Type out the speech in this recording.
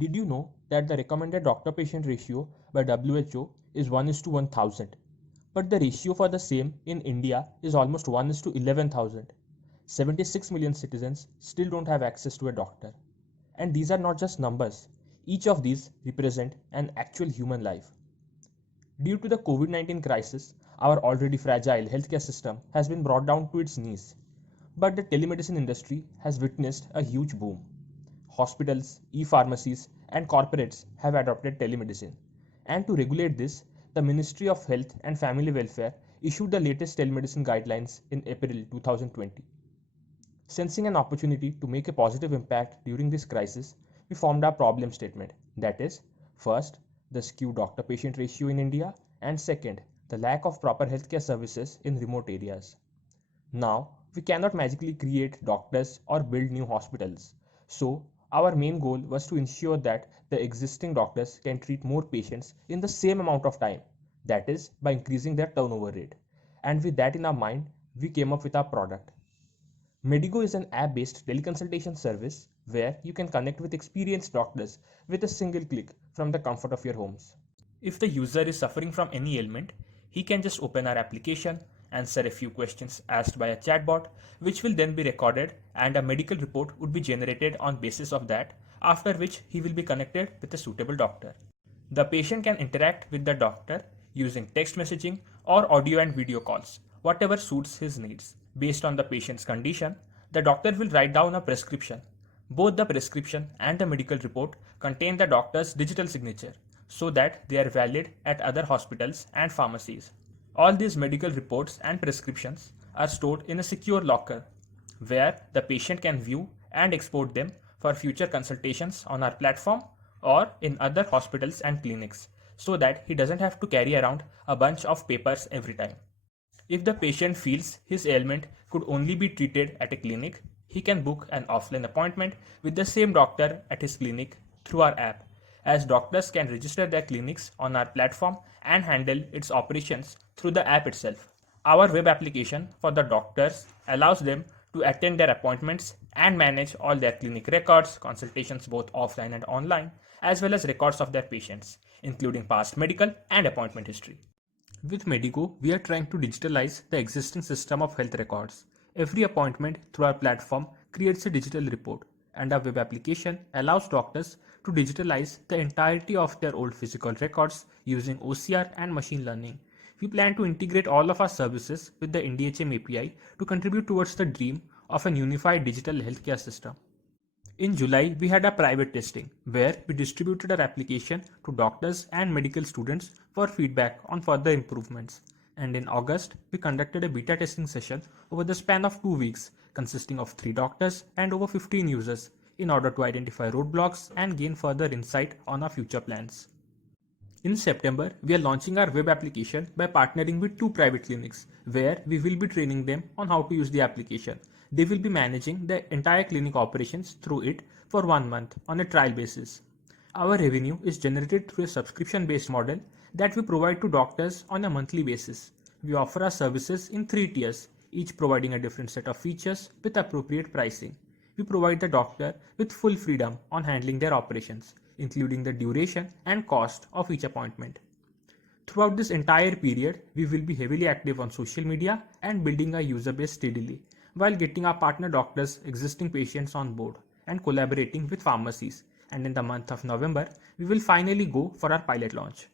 Did you know that the recommended doctor-patient ratio by WHO is 1:1000, but the ratio for the same in India is almost 1:11,000. 76 million citizens still don't have access to a doctor. And these are not just numbers. Each of these represent an actual human life. Due to the COVID-19 crisis, our already fragile healthcare system has been brought down to its knees. But the telemedicine industry has witnessed a huge boom. Hospitals, e-pharmacies, and corporates have adopted telemedicine. And to regulate this, the Ministry of Health and Family Welfare issued the latest telemedicine guidelines in April 2020. Sensing an opportunity to make a positive impact during this crisis, we formed our problem statement. That is, first, the skewed doctor-patient ratio in India, and second, the lack of proper healthcare services in remote areas. Now, we cannot magically create doctors or build new hospitals. So, our main goal was to ensure that the existing doctors can treat more patients in the same amount of time, that is, by increasing their turnover rate. And with that in our mind, we came up with our product. Medigo is an app-based teleconsultation service where you can connect with experienced doctors with a single click from the comfort of your homes. If the user is suffering from any ailment, he can just open our application, answer a few questions asked by a chatbot, which will then be recorded and a medical report would be generated on basis of that, after which he will be connected with a suitable doctor. The patient can interact with the doctor using text messaging or audio and video calls, whatever suits his needs. Based on the patient's condition, the doctor will write down a prescription. Both the prescription and the medical report contain the doctor's digital signature so that they are valid at other hospitals and pharmacies. All these medical reports and prescriptions are stored in a secure locker where the patient can view and export them for future consultations on our platform or in other hospitals and clinics so that he doesn't have to carry around a bunch of papers every time. If the patient feels his ailment could only be treated at a clinic, he can book an offline appointment with the same doctor at his clinic through our app, as doctors can register their clinics on our platform and handle its operations through the app itself. Our web application for the doctors allows them to attend their appointments and manage all their clinic records, consultations both offline and online, as well as records of their patients, including past medical and appointment history. With Medigo, we are trying to digitalize the existing system of health records. Every appointment through our platform creates a digital report, and our web application allows doctors to digitalize the entirety of their old physical records using OCR and machine learning. We plan to integrate all of our services with the IndiHM API to contribute towards the dream of an unified digital healthcare system. In July, we had a private testing where we distributed our application to doctors and medical students for feedback on further improvements. And in August, we conducted a beta testing session over the span of 2 weeks, consisting of 3 doctors and over 15 users, in order to identify roadblocks and gain further insight on our future plans. In September, we are launching our web application by partnering with 2 private clinics, where we will be training them on how to use the application. They will be managing the entire clinic operations through it for 1 month on a trial basis. Our revenue is generated through a subscription-based model that we provide to doctors on a monthly basis. We offer our services in 3 tiers, each providing a different set of features with appropriate pricing. We provide the doctor with full freedom on handling their operations, including the duration and cost of each appointment. Throughout this entire period, we will be heavily active on social media and building our user base steadily, while getting our partner doctors' existing patients on board and collaborating with pharmacies. And in the month of November, we will finally go for our pilot launch.